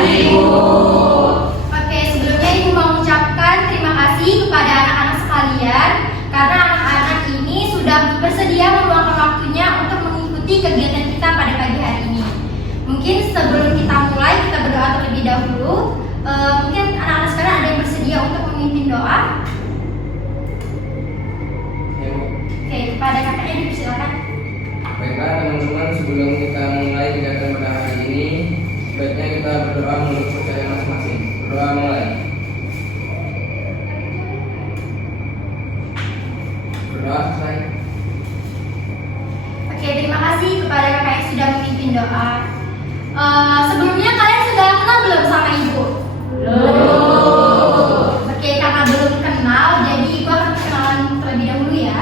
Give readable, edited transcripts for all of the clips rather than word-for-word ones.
Ibu. Oke, sebelumnya Ibu mau mengucapkan terima kasih kepada anak-anak sekalian karena anak-anak ini sudah bersedia meluangkan waktunya untuk mengikuti kegiatan kita pada pagi hari ini. Mungkin sebelum kita mulai, kita berdoa terlebih dahulu. Mungkin anak-anak sekalian ada yang bersedia untuk memimpin doa? Oke, kepada kakaknya dipersilakan. Baiklah teman-teman, sebelum kita mulai kegiatan pada hari ini, sebaiknya kita berdoa menurut percaya masing-masing. Berdoa mulai. Berdoa selesai. Oke, terima kasih kepada kakak yang sudah memimpin doa. Sebelumnya kalian sudah kenal belum sama Ibu? Belum. Oke, karena belum kenal, jadi Ibu akan perkenalan terlebih dahulu ya.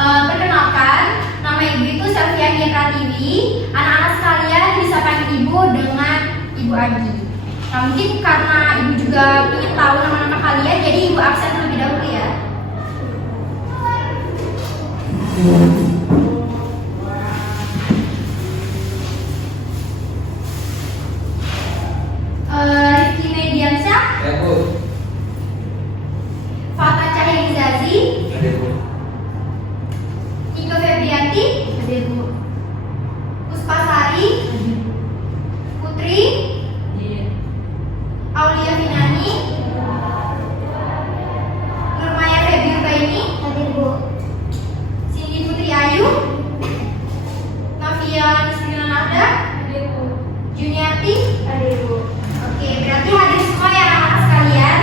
Perkenalkan, nama Ibu itu Sylvia Pratiwi. Anak-anak sekalian bisa panggil Ibu dengan Ibu Agi. Nah, mungkin karena Ibu juga ingin tahu nama-nama kalian, jadi Ibu absen terlebih dahulu ya. Rifki Mediansyah, Ya Bu. Fata Cahyagizazi, Hadir Bu. Iko Febrianti, Hadir Bu. Puspasari, Putri, Aulia Finani, Nurmaya Febi Ubaini, Hadir Bu. Cindy Putri Ayu, Navia Nisrina Nada, Hadir Bu. Juniati. Hadir Bu. Oke, berarti hadir semua ya anak-anak sekalian.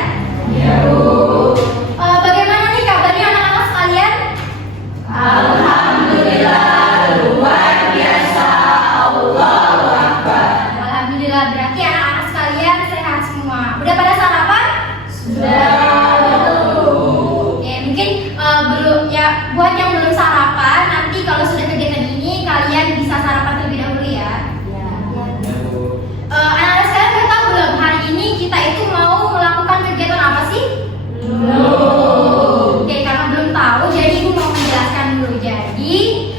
Ya Bu. Bagaimana nih kabarnya anak-anak sekalian? Alhamdulillah luar biasa. Allahu Akbar. Alhamdulillah, berarti anak-anak sekalian sehat semua. Udah pada sarapan? Sudah. Oke, mungkin belum ya, buat yang belum sarapan, nanti kalau sudah kegiatan ini kalian bisa sarapan terlebih dahulu ya. Ya. Ya Bu. Anak-anak sekalian udah tahu belum hari ini kita itu mau melakukan kegiatan apa sih? Oke, karena belum tahu, jadi Ibu mau menjelaskan dulu. Jadi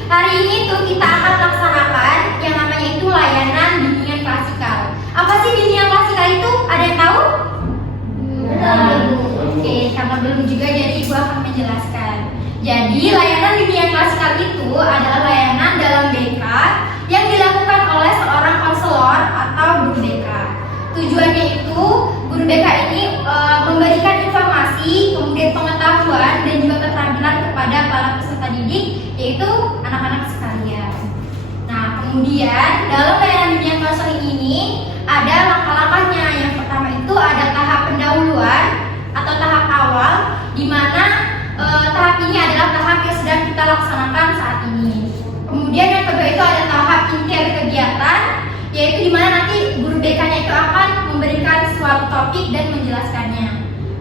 hari ini tuh kita akan melaksanakan yang namanya itu layanan bimbingan klasikal. Apa sih bimbingan klasikal itu? Ada yang tahu? Oke, karena belum juga, jadi Ibu akan menjelaskan. Jadi layanan bimbingan klasikal itu adalah layanan dalam BK yang dilakukan oleh seorang konselor atau guru BK. Tujuannya itu guru BK ini memberikan informasi, kemudian pengetahuan dan juga keterampilan kepada para peserta didik, yaitu anak-anak sekalian. Nah, kemudian dalam layanan bimbingan konseling ini ada langkah-langkahnya. Yang pertama itu ada tahap pendahuluan atau tahap awal, di mana tahap ini adalah tahap yang sedang kita laksanakan saat ini. Kemudian yang kedua itu ada tahap inti dari kegiatan, yaitu di mana nanti guru BK-nya itu akan memberikan suatu topik dan menjelaskannya.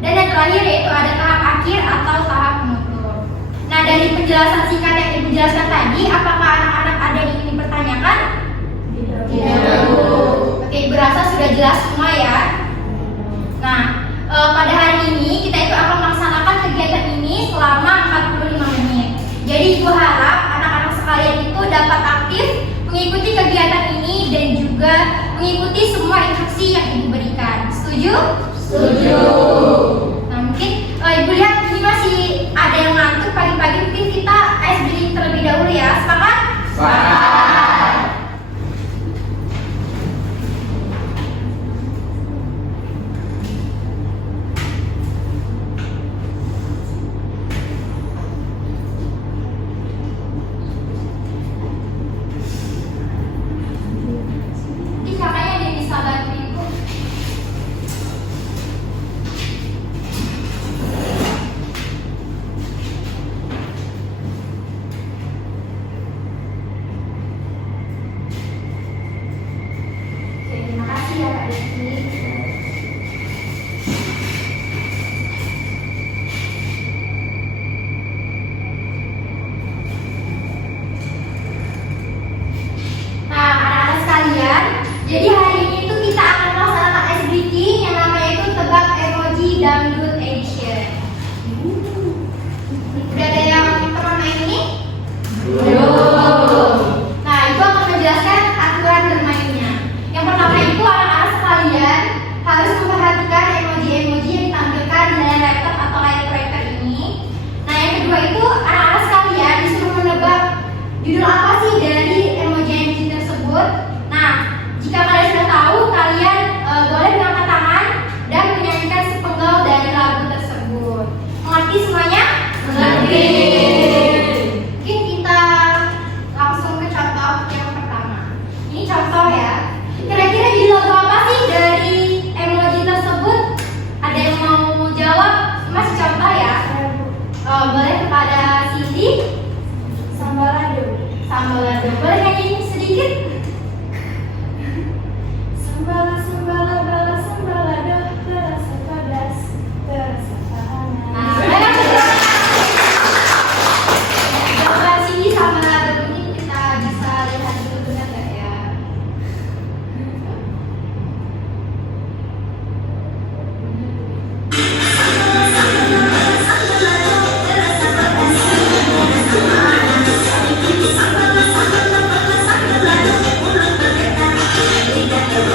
Dan yang terakhir yaitu ada tahap akhir atau tahap penutup. Nah, dari penjelasan singkat yang Ibu jelaskan tadi, apakah anak-anak ada yang ingin dipertanyakan? Tidak Bu. Oke, berasa sudah jelas semua ya. Nah, pada hari ini kita itu akan melaksanakan kegiatan ini selama 45 menit. Jadi Ibu harap anak-anak sekalian itu dapat aktif mengikuti kegiatan ini dan juga mengikuti semua instruksi yang Ibu berikan. Setuju? Setuju. Nah, mungkin Ibu lihat ini masih ada yang ngantuk pagi-pagi, mungkin kita ice breathing terlebih dahulu ya. Sepakat? Sepakat. Nanti kakaknya ada yang bisa bantu Ibu. Oke, terima kasih ya Kak Rizky. Nah, anak-anak sekalian, jadi hari ini tuh kita akan melaksanakan ice breathing yang namanya itu tebak emoji dangdut edition. Udah ada yang pernah main ini? Belum. Nah, Ibu akan menjelaskan aturan bermainnya. Yang pertama itu anak-anak sekalian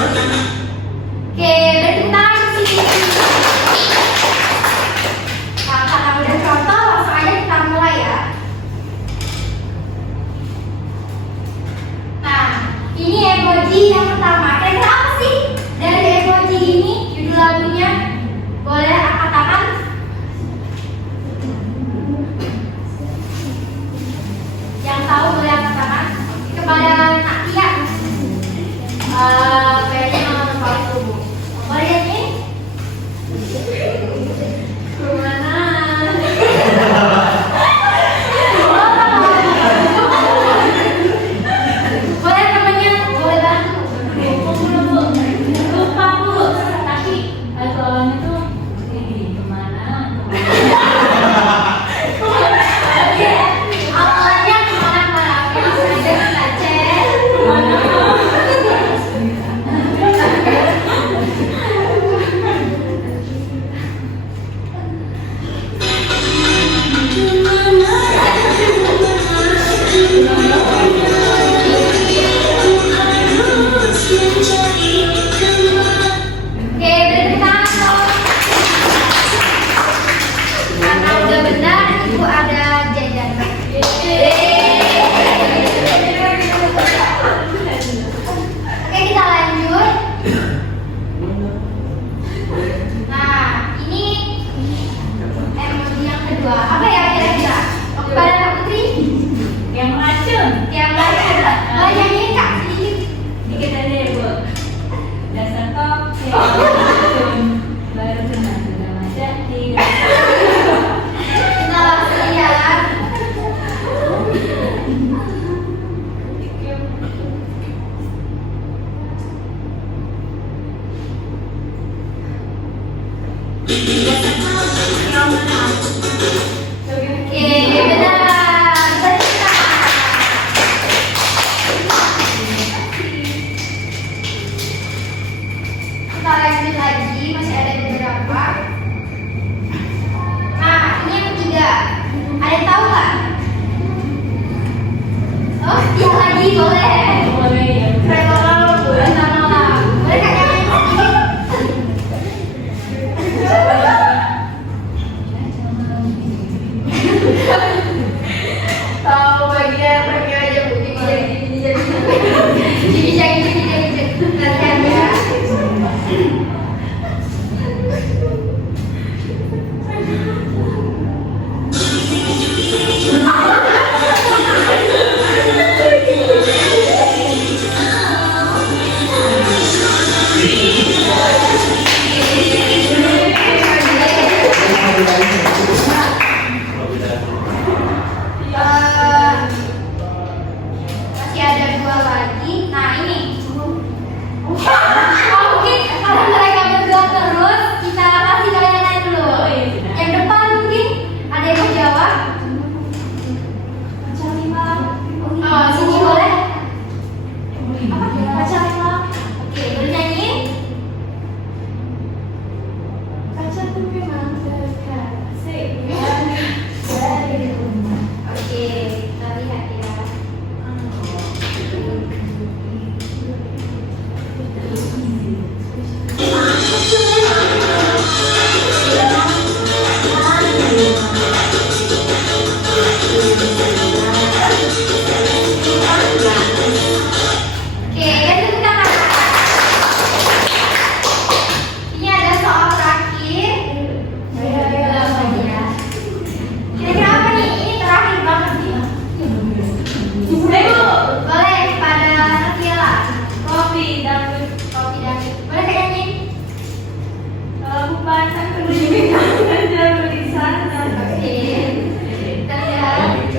Oke, bertepuk tangan ke sini. Nah, karena udah contoh, langsung aja kita mulai ya. Nah, ini emoji yang pertama. Kira-kira apa sih dari emoji ini judul lagunya? Boleh angkat tangan? Yang tahu boleh angkat tangan. Kepada Kak Tia. Kayaknya nama paling tubuh. Boleh nyanyi? Kemana? Boleh temannya, boleh bantu. Lupa dulu. Tapi soalnya tuh kemana? Awalnya kemana-mana. Langsung aja kita cek. Oke, berarti tangan. Karena udah benar, ibu ada jajan. Oke, kita lanjut. Nah, ini emoji yang kedua. Apa ya kira-kira? Kepada Kak Putri? Yang racun. Yang lain. Oh, yang ini Kak, sedikit. Dikit aja ya, Bu. Dasar kopi. Baru kenal sudah jadi. Kita langsung lihat. Oke, benar. Kita lanjut lagi, masih ada beberapa. Nah, ini yang ketiga. Ada yang tahu nggak? Oh, dia lagi boleh. Boleh ya. Keren banget, boleh sama. Boleh Kak yang lain sedikit? Tahu bagian pergi aja Bu, jadi latihan ya. Masih ada dua lagi. Nah, ini. Mungkin kalau mereka berdua terus, kita kasih kalian lain dulu. Yang depan mungkin ada yang mau jawab. Oh, sini boleh. Apa? Baca lima. Oke, boleh nyanyi? Baca tuh memang terkasih. Oke, kita lihat ya. Oke, kan kita ini ada soal terakhir. Kira-kira apa nih? Ini terakhir banget nih. Boleh pada Nakiela. Kopi David. Kopi David. Boleh Kak nyanyi? Kalau aku pasang kerja kerja di sana. Oke. Kita lihat.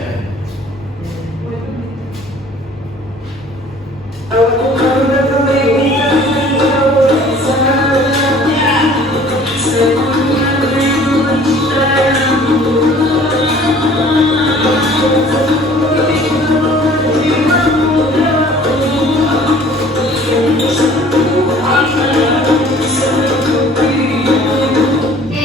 Oke,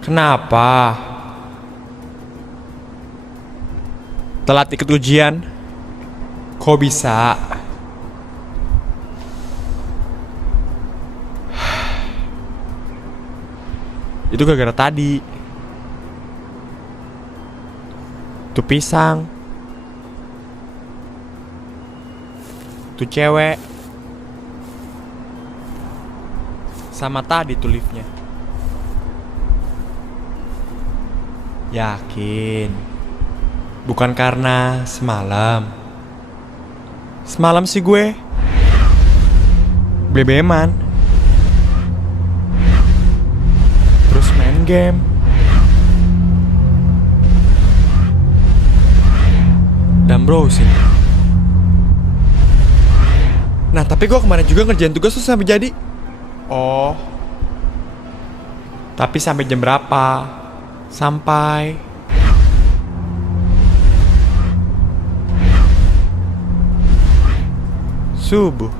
Kenapa? Telat ikut ujian? Kok bisa? Itu gara-gara tadi. Tuh pisang. Tuh cewek. Sama tadi tuh liftnya. Yakin? Bukan karena semalam. Semalam sih gue BBM-an, terus main game, dan browsing. Nah tapi gue kemarin juga ngerjain tugas tuh sampai jadi. Oh, tapi sampai jam berapa? Sampai subuh.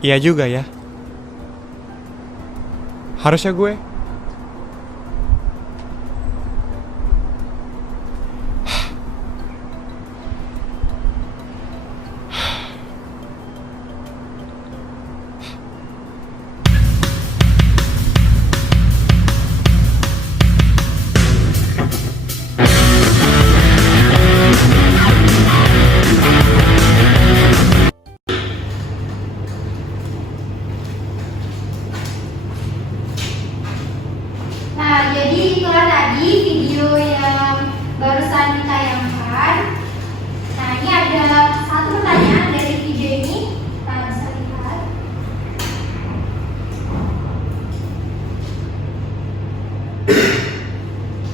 Iya juga ya. Harusnya gue Nah, jadi itulah tadi video yang barusan ditayangkan. Nah, ini ada satu pertanyaan dari video ini. Kita bisa lihat.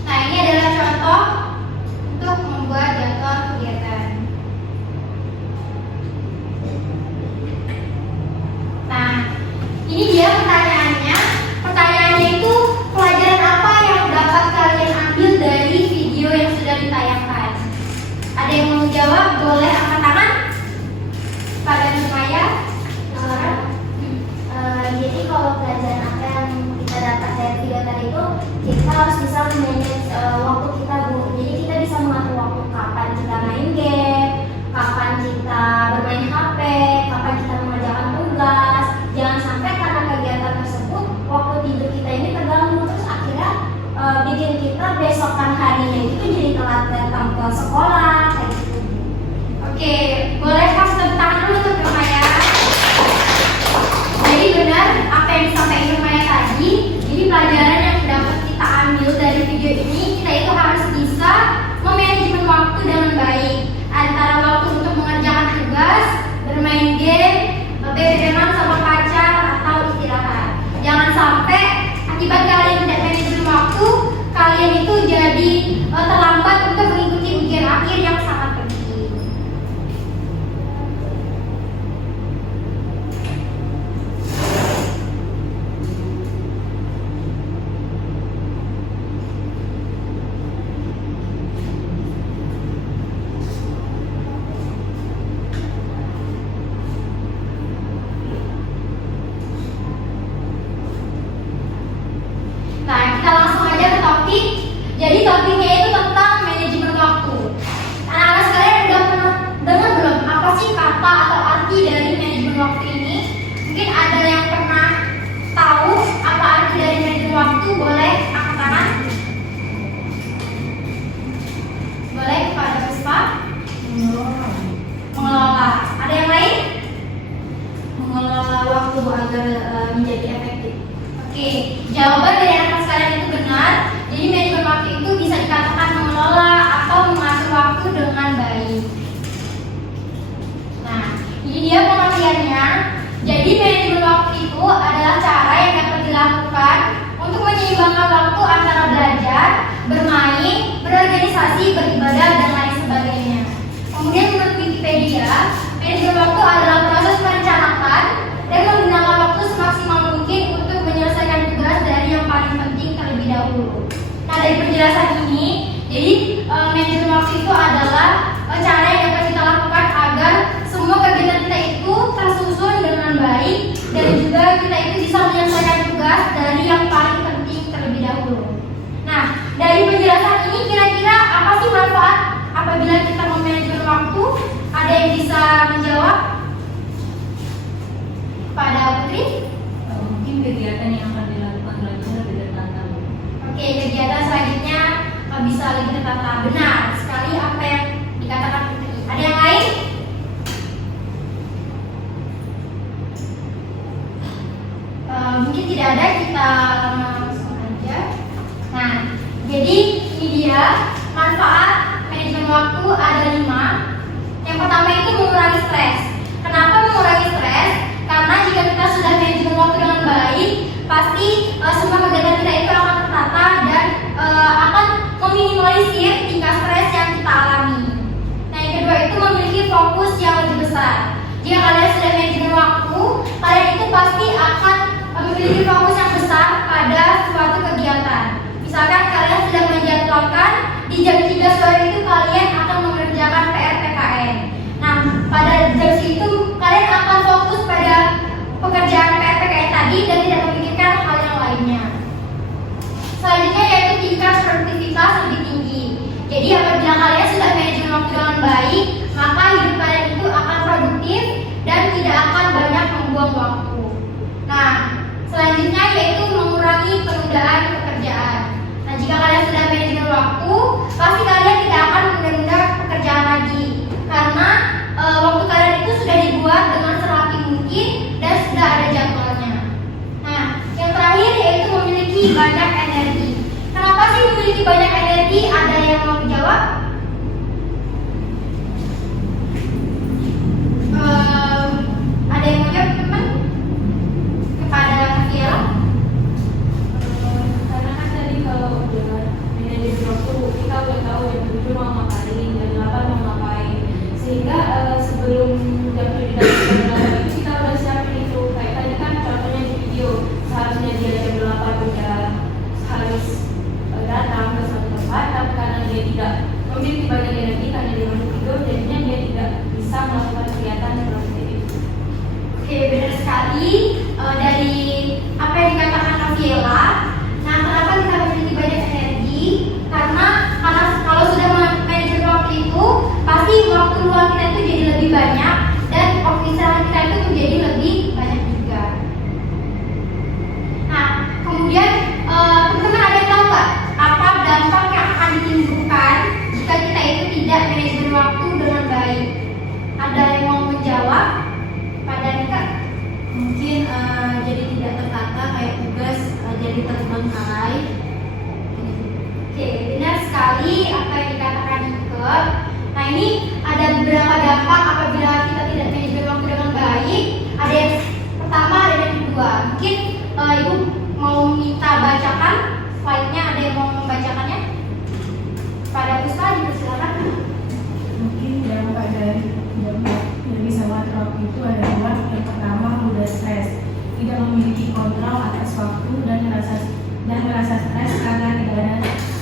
Nah, ini adalah contoh untuk membuat jadwal kegiatan. Nah, ini dia pertanyaannya. Pertanyaannya itu pelajaran apa yang dapat kalian ambil dari video yang sudah ditayangkan? Ada yang mau jawab? Boleh angkat tangan. Pada Maya. Jadi kalau pelajaran apa yang kita dapat dari video tadi itu, kita harus bisa manage waktu kita, Bu. Jadi kita bisa mengatur waktu kapan kita main game, kapan kita bermain HP, kapan kita mengerjakan tugas. Jangan sampai karena kegiatan tersebut waktu tidur kita ini terganggu, terus akhirnya bikin kita besokan harinya itu jadi telat datang ke sekolah kayak gitu. Oke, boleh kasih tepuk tangan dulu untuk Maya. Jadi benar apa yang disampaikan Maya tadi. Jadi pelajaran yang dapat kita ambil dari video ini, kita itu harus bisa memanajemen waktu dengan baik antara waktu untuk mengerjakan tugas, bermain game, BBM-an sama pacar atau istirahat. Jangan sampai akibat kalian tidak manajemen waktu, kalian itu jadi terlambat untuk mengikuti ujian akhir yang sangat penting. Nah, kita langsung aja ke topik. Jadi topiknya itu tentang manajemen waktu. Anak-anak sekalian udah pernah dengar belum apa sih kata atau arti dari manajemen waktu ini? Mungkin ada yang pernah tahu apa arti dari manajemen waktu? Boleh angkat tangan. Boleh kepada Puspa? Mengelola. Ada yang lain? Mengelola waktu agar menjadi efektif. Oke, jawaban dari anak sekalian itu benar. Jadi manajemen waktu itu bisa dikatakan mengelola atau mengatur waktu dengan baik. Nah, ini dia pengertiannya. Jadi manajemen waktu itu adalah cara yang dapat dilakukan untuk menyeimbangkan waktu antara belajar, bermain, berorganisasi, beribadah, dan lain sebagainya. Kemudian menurut Wikipedia, manajemen waktu adalah proses merencanakan dan menggunakan waktu semaksimal mungkin untuk menyelesaikan tugas dari yang paling penting terlebih dahulu. Nah, dari penjelasan ini, jadi manajemen waktu itu adalah cara yang dapat kita lakukan lebih tertata. Benar sekali apa yang dikatakan Putri. Ada yang lain? Mungkin tidak ada, kita langsung aja. Nah, jadi ini dia manfaat manajemen waktu ada 5. Yang pertama itu mengurangi stres. Kenapa mengurangi stres? Karena jika kita sudah manajemen waktu dengan baik, pasti semua kegiatan kita itu akan tertata dan akan meminimalisir tingkat stres yang kita alami. Nah, yang kedua itu memiliki fokus yang lebih besar. Jika kalian sudah manajemen waktu, kalian itu pasti akan memiliki fokus yang besar pada suatu kegiatan. Misalkan kalian sudah menjadwalkan di jam 3 sore itu kalian akan mengerjakan PR PKN. Nah, pada jam itu kalian akan fokus pada pekerjaan PR PKN tadi dan tidak memikirkan hal yang lainnya. Selanjutnya yaitu tingkat produktivitas lebih tinggi. Jadi apabila kalian sudah manajemen waktu dengan baik, maka hidup kalian itu akan produktif dan tidak akan banyak membuang waktu. Nah, selanjutnya yaitu mengurangi penundaan pekerjaan. Nah, jika kalian sudah manajemen waktu, pasti kalian tidak akan menunda pekerjaan lagi karena waktu kalian itu sudah dibuat dengan serapi mungkin dan sudah ada jadwalnya. Nah, yang terakhir yaitu memiliki banyak energi. Kenapa sih memiliki banyak energi? Ada yang mau menjawab? Ada yang mau jawab, teman? Kepada Nafiel? Karena kan tadi kalau udah manajemen waktu kita udah tahu jam 7 mau ngapain, jam 8 mau ngapain, sehingga sebelum jam 7 dan jam 8 itu kita udah siapin itu. Kayak tadi kan contohnya di video, seharusnya dia jam 8 udah harus datang ke suatu tempat, tapi karena dia tidak memiliki banyak energi karena dia masih tidur, jadinya dia tidak bisa melakukan kegiatan seperti itu. Oke, benar sekali. Dari apa yang dikatakan Nafiela, nah kenapa kita memiliki banyak energi? Karena kalau sudah manajemen waktu itu, pasti waktu luang kita itu jadi lebih banyak dan waktu istirahat kita itu menjadi lebih banyak juga. Nah, kemudian teman-teman ada yang tahu nggak apa dampak yang akan ditimbulkan jika kita itu tidak manajemen waktu dengan baik? Ada yang mau menjawab? Pada Nika? Mungkin jadi tidak tertata kayak tugas jadi terbengkalai. Oke, benar sekali apa yang dikatakan Nika. Nah, ini ada beberapa dampak apabila kita tidak manajemen waktu dengan baik. Ada yang pertama, ada yang kedua. Mungkin Ibu mau minta bacakan slide-nya, ada yang mau membacakannya? Pada Puspa, dipersilakan. Mungkin dampak dari tidak bisa mengatur waktu itu ada 2. Yang pertama, mudah stres, tidak memiliki kontrol atas waktu dan merasa stres karena tidak ada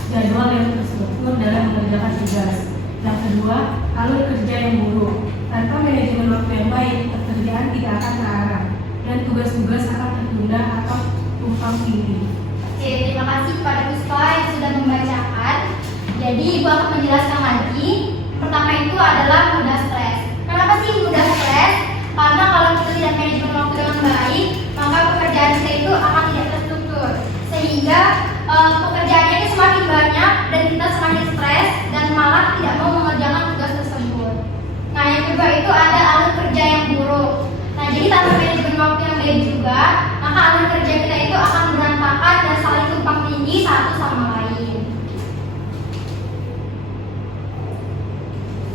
jadwal yang terstruktur dalam mengerjakan tugas. Yang kedua, alur kerja yang buruk. Tanpa manajemen waktu yang baik, pekerjaan tidak akan terarah dan tugas-tugas akan tertunda atau tumpang tindih. Oke, terima kasih kepada Puspa yang sudah membacakan. Jadi Ibu akan menjelaskan lagi. Pertama itu adalah mudah stres. Kenapa sih mudah stres? Karena kalau kita tidak manajemen waktu dengan baik, maka pekerjaan kita itu akan tidak terstruktur, sehingga pekerjaannya itu semakin banyak dan kita semakin stres dan malah tidak mau mengerjakan tugas tersebut. Nah, yang kedua itu ada alur kerja yang buruk. Nah, jadi tanpa manajemen waktu yang baik juga, maka alur kerja kita itu akan berantakan dan saling tumpang tindih satu sama lain.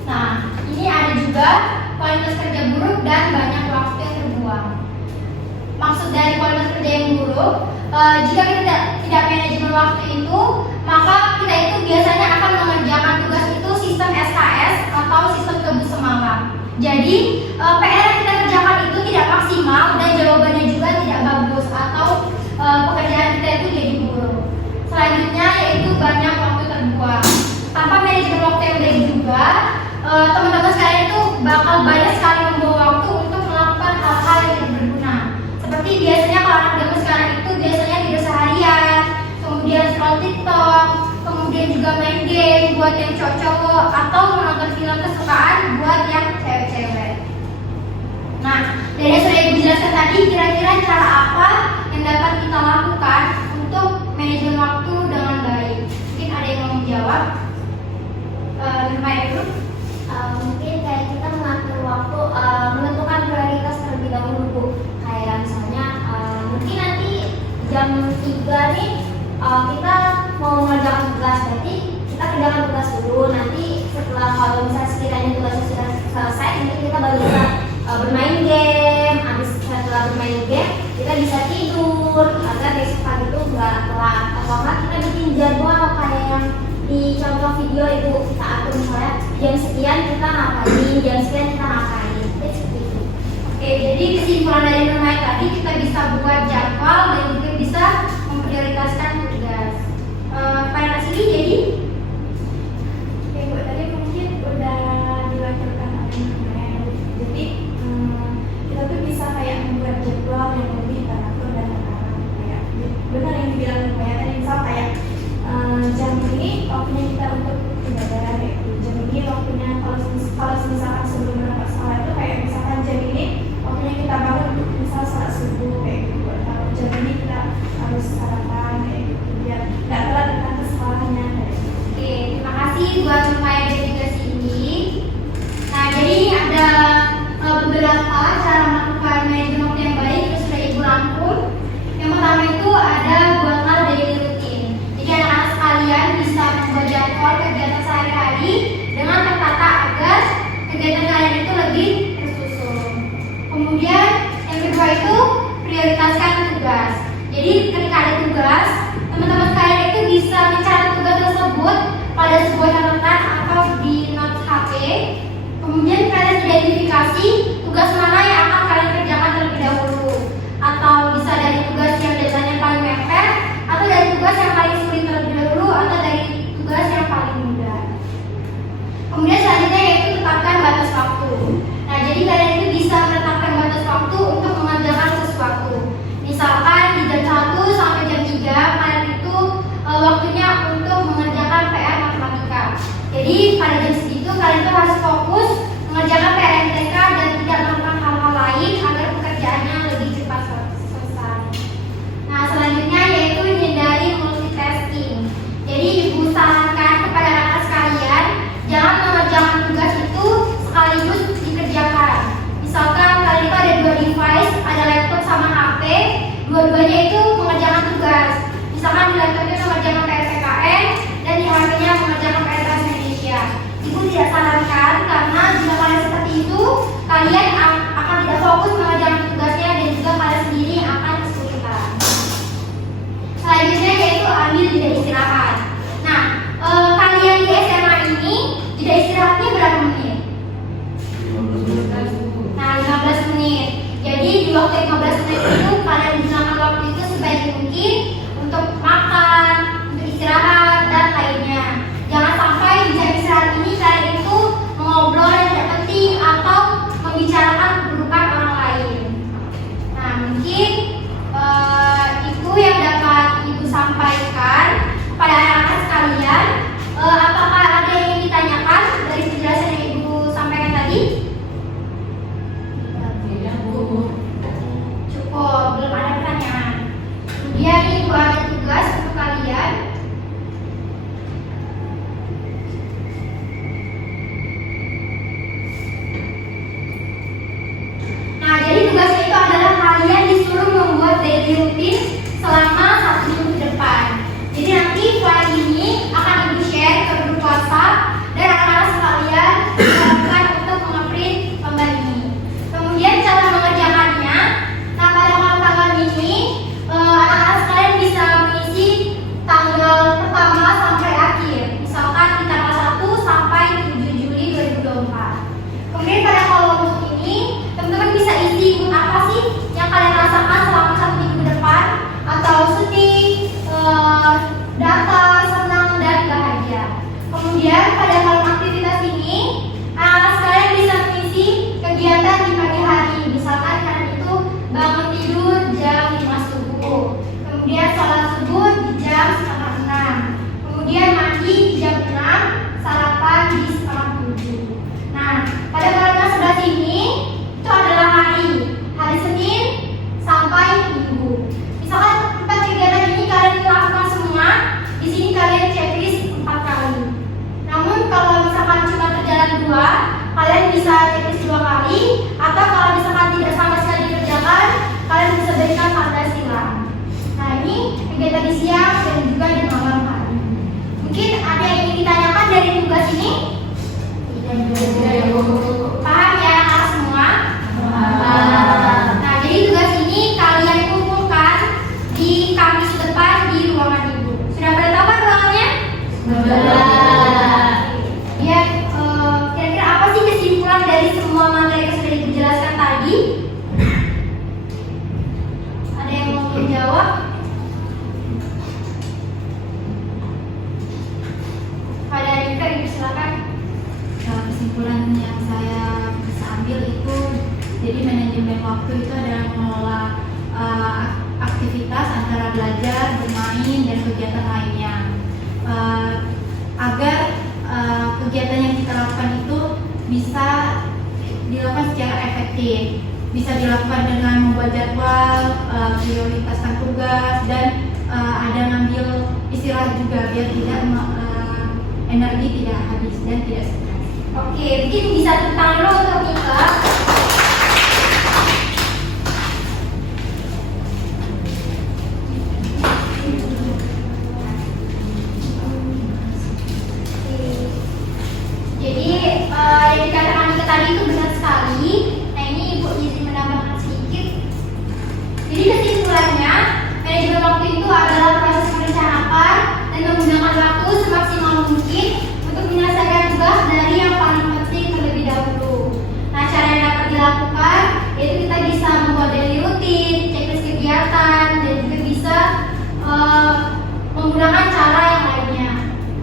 Nah, ini ada juga kualitas kerja buruk dan banyak waktu yang terbuang. Maksud dari kualitas kerja yang buruk, jika kita tidak manajemen waktu itu, maka kita itu biasanya akan mengerjakan tugas itu sistem SKS atau sistem kebut semalam. Jadi PR yang kita kerjakan itu tidak maksimal dan jawabannya juga tidak bagus atau pekerjaan kita itu jadi buruk. Selanjutnya yaitu banyak waktu terbuang. Tanpa manajemen waktu yang baik juga, teman-teman sekalian itu bakal banyak sekali membuang waktu untuk melakukan hal-hal yang tidak berguna. Seperti biasanya kalau anak zaman sekarang itu biasanya tidur seharian, kemudian scroll TikTok, kemudian juga main game buat yang cowok-cowok atau menonton film kesukaan buat yang cewek-cewek. Nah, dari yang sudah Ibu jelaskan tadi, kira-kira cara apa yang dapat kita lakukan untuk manajemen waktu dengan baik? Mungkin ada yang mau menjawab? video ibu kita atur misalnya jam sekian kita ngapain, jam sekian kita ngapain, seperti itu. Oke, jadi kesimpulan dari bermain tadi kita bisa buat jadwal dan juga bisa memprioritaskan tugas. Pak Nasri, jadi Oke Bu, tadi mungkin udah dilakukan oleh jadi kita tuh bisa kayak membuat jadwal yang lebih teratur dan terarah kayak benar yang dibilang kayak tadi misal kayak jam ini waktunya kita untuk ibadah kayak gitu. Jam ini waktunya kalau misalkan sebelum berangkat sekolah itu kayak misalkan jam ini waktunya kita bangun untuk misal sholat subuh kayak gitu. Atau jam ini kita harus sarapan kayak gitu biar nggak telat datang ke sekolahnya kayak gitu. oke, terima kasih buat Maya dan juga Cindy. Nah, jadi ada beberapa cara melakukan manajemen waktu yang baik terus sudah Ibu rangkum. Yang pertama itu ada buatlah daily routine. Jadi anak-anak sekalian bisa membuat jadwal kegiatan sehari-hari dengan tertata agar kegiatan kalian itu lebih tersusun. Kemudian yang kedua itu prioritaskan tugas. Jadi ketika ada tugas, teman-teman sekalian itu bisa mencatat tugas tersebut pada sebuah catatan atau di notes HP. Kemudian kalian identifikasi tugas mana yang akan kalian kerjakan terlebih dahulu, atau bisa dari tugas yang deadline-nya paling mepet, atau dari tugas yang paling sulit terlebih dahulu, atau dari tugas yang paling mudah. Kemudian selanjutnya yaitu tetapkan batas waktu. Nah, jadi kalian itu bisa menetapkan batas waktu untuk mengerjakan sesuatu. Misalkan di jam 1 sampai jam 3 kalian itu waktunya untuk mengerjakan PR matematika. Jadi pada jam segitu kalian itu harus fokus mengerjakan PR MTK dan tidak melakukan hal-hal lain agar pekerjaannya lebih cepat selesai. Nah, selanjutnya yaitu hindari multitasking. Jadi Ibu sarankan kepada anak-anak sekalian jangan mengerjakan tugas itu sekaligus dikerjakan. Misalkan kalian itu ada dua device, ada laptop sama HP, dua-duanya itu mengerjakan tugas. Misalkan di laptopnya mengerjakan PR PKN dan di HP-nya mengerjakan PR Transmedia. Ibu tidak sarankan karena jika kalian seperti itu, kalian akan tidak fokus mengerjakan tugasnya dan juga kalian sendiri akan kesulitan. Selanjutnya yaitu ambil jeda istirahat. Nah, kalian di SMA ini jeda istirahatnya berapa menit? Nah, 15 menit. Jadi di waktu 15 menit itu kalian gunakan waktu itu sebaik mungkin untuk makan, untuk istirahat dan lainnya. Jangan sampai di jam istirahat ini kalian itu mengobrol yang tidak penting atau membicarakan keburukan orang lain. Nah, mungkin itu yang dapat Ibu sampaikan kepada anak-anak sekalian. Apakah ada yang ingin ditanyakan dari penjelasan yang Ibu sampaikan tadi? Cukup, belum ada pertanyaan. Kemudian Ibu ada tugas untuk kalian. Nah, jadi tugasnya itu adalah kalian disuruh membuat daily routine selama 1 minggu ke depan. Jadi nanti file ini akan Ibu share ke grup WhatsApp dan anak-anak sekalian diharapkan untuk nge-print lembar ini. Kemudian cara mengerjakannya, nah pada tanggal ini anak-anak sekalian bisa mengisi tanggal pertama sampai akhir. Misalkan di tanggal 1 sampai 7 Juli 2024. Kemudian pada kolom ini teman-teman bisa isi apa sih yang kalian rasakan selama 1 minggu ke depan, atau sedih, datar, senang, dan bahagia. Kemudian pada kolom aktivitas ini anak-anak sekalian bisa mengisi kegiatan di pagi hari. Misalkan kalian itu bangun tidur jam 5 subuh, kemudian sholat subuh di jam 5:30, kemudian mandi di jam 6, sarapan di 6:30. Nah, pada kolom sebelah sini itu adalah hari Senin sampai Minggu. Misalkan 4 kegiatan ini kalian lakukan semua, di sini kalian checklist 4 kali. Namun kalau misalkan cuma terjalan 2, kalian bisa checklist 2 kali, atau kalau misalkan tidak sama sekali dikerjakan, kalian bisa berikan tanda silang. Nah, ini kegiatan di siang dan juga di malam hari. Mungkin ada yang ingin ditanyakan dari tugas ini? Paham ya anak semua? Nah, jadi tugas ini kalian kumpulkan di Kamis depan di ruangan Ibu. Sudah pada tahu kan ruangannya? Sudah. kesimpulan yang saya bisa ambil itu, jadi manajemen waktu itu adalah mengelola aktivitas antara belajar, bermain, dan kegiatan lainnya, agar kegiatan yang kita lakukan itu bisa dilakukan secara efektif, bisa dilakukan dengan membuat jadwal, prioritaskan tugas, dan ada ngambil istirahat juga biar tidak energi tidak habis dan tidak stres. Oke, mungkin bisa tepuk tangan dulu untuk Mika. Jadi yang dikatakan Nika tadi itu benar sekali. Nah ini Ibu izin menambahkan sedikit. Jadi kesimpulannya, manajemen waktu itu adalah proses merencanakan dan menggunakan waktu semaksimal mungkin untuk menyelesaikan tugas dari yang paling penting terlebih dahulu. Nah cara yang dapat dilakukan yaitu kita bisa membuat daily rutin, checklist kegiatan, dan juga bisa menggunakan cara yang lainnya.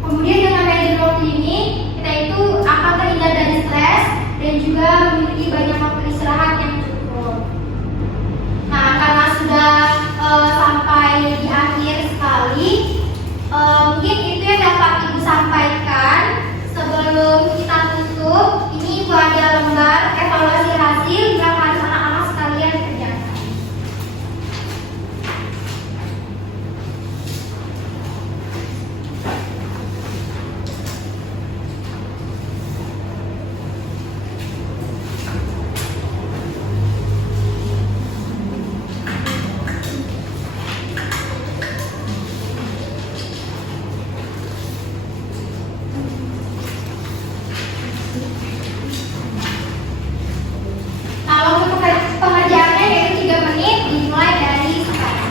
Kemudian dengan manajemen waktu ini kita itu akan terhindar dari stres dan juga memiliki banyak waktu istirahat yang cukup. Nah karena sudah sampai di akhir sekali, mungkin itu yang dapat Ibu sampaikan. Sebelum kita tutup, ini Ibu ada lembar evaluasi hasil yang harus anak-anak sekalian kerjakan. Kalau untuk pengerjaannya yaitu 3 menit dimulai dari sekarang.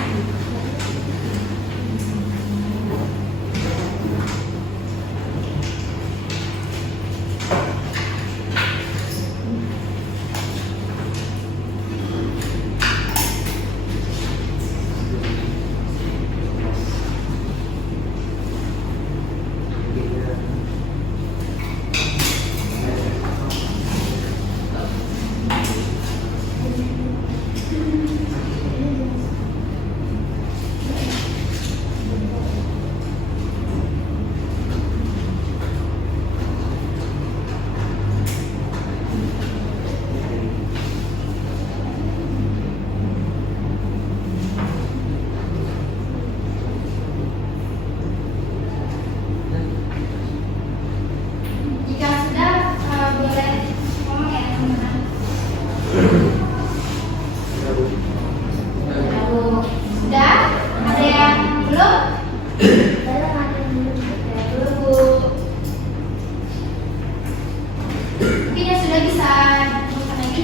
Jika sudah, boleh ngomong ya teman-teman. Sudah? Ada yang belum? Dalam ada yang belum. Belum, Bu. Mungkin yang sudah bisa dibuka lagi.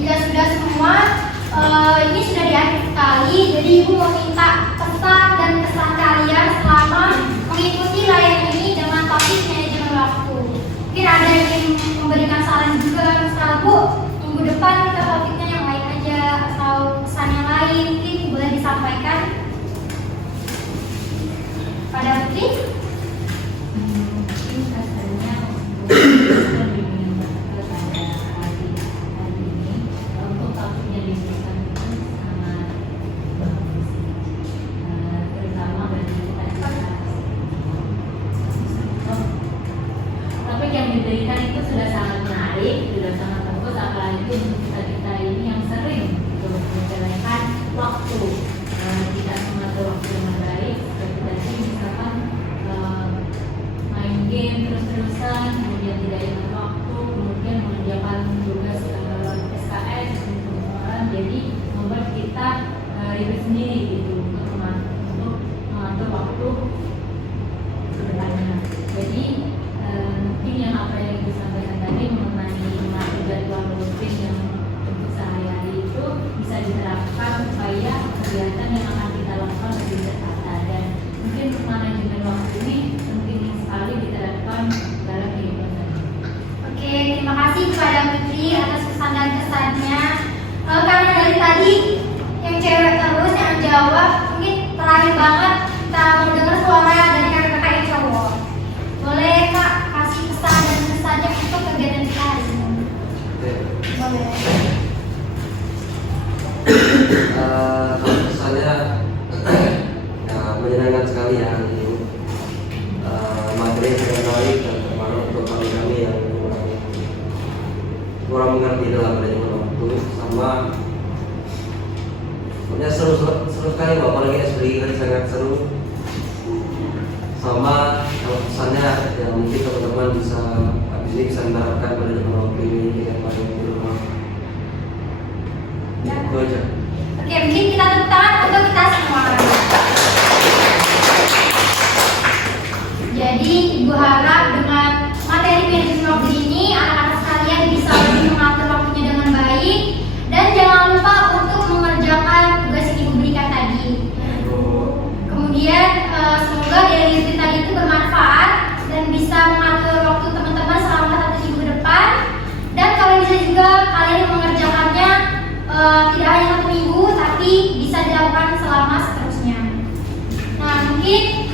Jika sudah semua, ini sudah di akhir sekali. Jadi Ibu mau minta pesan dan kesan kalian selama mengikuti layanan ini dengan topik manajemen waktu. Mungkin ada yang ingin memberikan saran juga, misal Bu, minggu depan kita topiknya yang lain aja atau pesan yang lain, mungkin boleh disampaikan pada Putri. Mungkin rasanya lebih menyenangkan pada hari ini untuk topiknya diskusikan itu sangat bagus, terutama bagi kita. Topik yang diberikan itu sudah sangat menarik, sudah sangat bagus, apalagi untuk kita ini yang sering menjalankan waktu. Kita mengatur waktu dengan baik, seperti tadi misalkan main game terus-terusan, kemudian tidak ingat waktu, kemudian mengerjakan tugas SKS untuk orang, jadi membuat kita ribet sendiri gitu untuk mengatur waktu sebenarnya. Jadi mungkin terima kasih kepada Fitri atas kesan dan kesannya. Karena dari tadi yang cewek terus yang jawab, mungkin terakhir banget kita mau dengar suara dari kakak-kakak yang cowok. Boleh Kak kasih kesan dan kesannya untuk kegiatan kita hari ini? Boleh. Kalau kesannya ya, menyenangkan sekali ya hari ini. Materi yang menarik dan terutama untuk kami yang kurang mengerti dalam manajemen waktu, sama pokoknya seru sekali, apalagi SPI kan sangat seru. Sama kalau kesannya ya mungkin teman-teman bisa habis ini bisa menerapkan manajemen waktu ini dengan baik di rumah. Itu aja. Oke, mungkin kita tepuk tangan untuk kita semua. Jadi Ibu harap dengan materi manajemen waktu ini anak-anak sekalian bisa lebih mengatur waktunya dengan baik dan jangan lupa untuk mengerjakan tugas yang Ibu berikan tadi. Kemudian semoga dari itu tadi itu bermanfaat dan bisa mengatur waktu teman-teman selama 1 minggu ke depan. Dan kalau bisa juga kalian mengerjakannya tidak hanya 1 minggu, tapi bisa dilakukan selama seterusnya. Nah, mungkin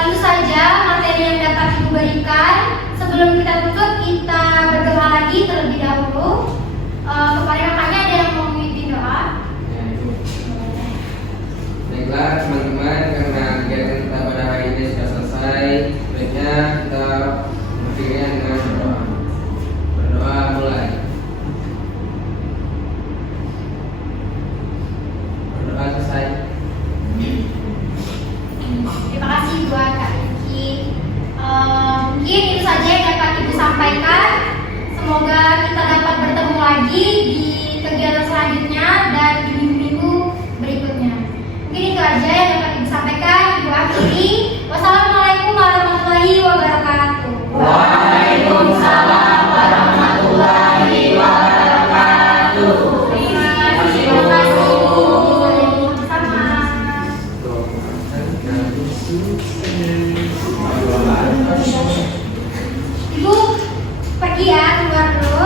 itu saja materi yang dapat Ibu berikan. Sebelum kita tutup, kita berdoa lagi terlebih dahulu. Kepada kakaknya ada yang mau memimpin doa? Ya, itu. Baiklah teman-teman, karena kegiatan kita pada hari ini sudah selesai, baiknya kita mengakhirinya dengan berdoa. Berdoa mulai. Berdoa selesai. Terima kasih buat Kak Rizky. Mungkin itu saja yang dapat Ibu sampaikan. Semoga kita dapat bertemu lagi di kegiatan selanjutnya dan di minggu-minggu berikutnya. Mungkin itu aja yang dapat Ibu sampaikan. Ibu akhiri. Wassalamualaikum warahmatullahi wabarakatuh. Waalaikumsalam warahmatullahi wabarakatuh. Terima kasih. Sama. Ibu pergi ya keluar dulu.